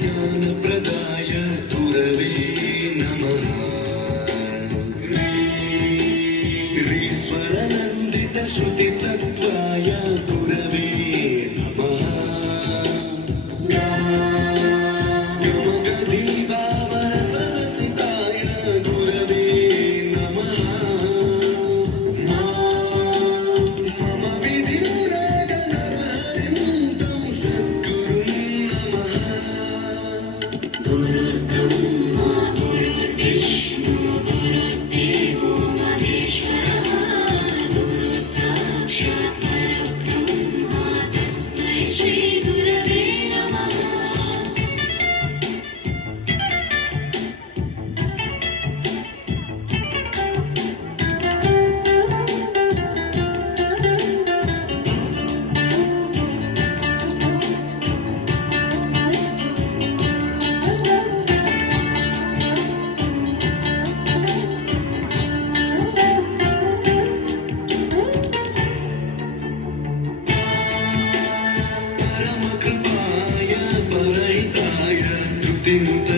ज्ञानप्रदाय गुरवे नमः। ईश्वरनन्दितश्रुतितत्त्वाय गुरवे नमः। गमगदीवावरसरसिताय गुरवे नमः। मम विधिमुरागनरहरिं तं सद्गुरुं नमः। गुरुर्ब्रह्मा गुरुर्विष्णु गुरुर्देवो महेश्वरः। गुरुः साक्षात् परब्रह्म तस्मै श्री गुरवे नमः। परमकृपाय परहिताय धृतिनुत